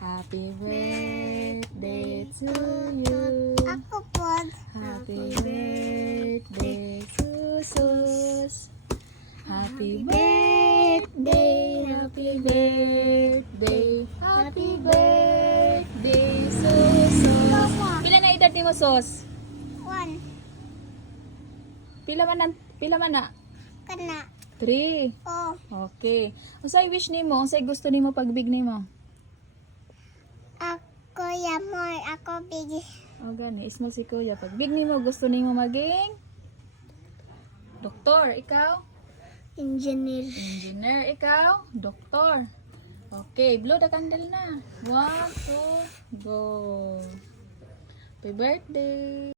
Happy birthday to you. Ako po. Happy birthday to Sus. Happy birthday, happy birthday, happy birthday, Sus. Pila na edad ni mo, Sus? 1. Pila man na? Kana. 3. Oh. Okay. Unsay wish nimo? Unsay gusto nimo pagbig nimo? Ako yamor. Ako big. O gani, small si Kuya. Pagbig nimo, gusto nimo maging doktor. Ikaw? Engineer. Engineer. Ikaw? Doktor. Okay, blow the candle na. 1, 2, go. Happy birthday.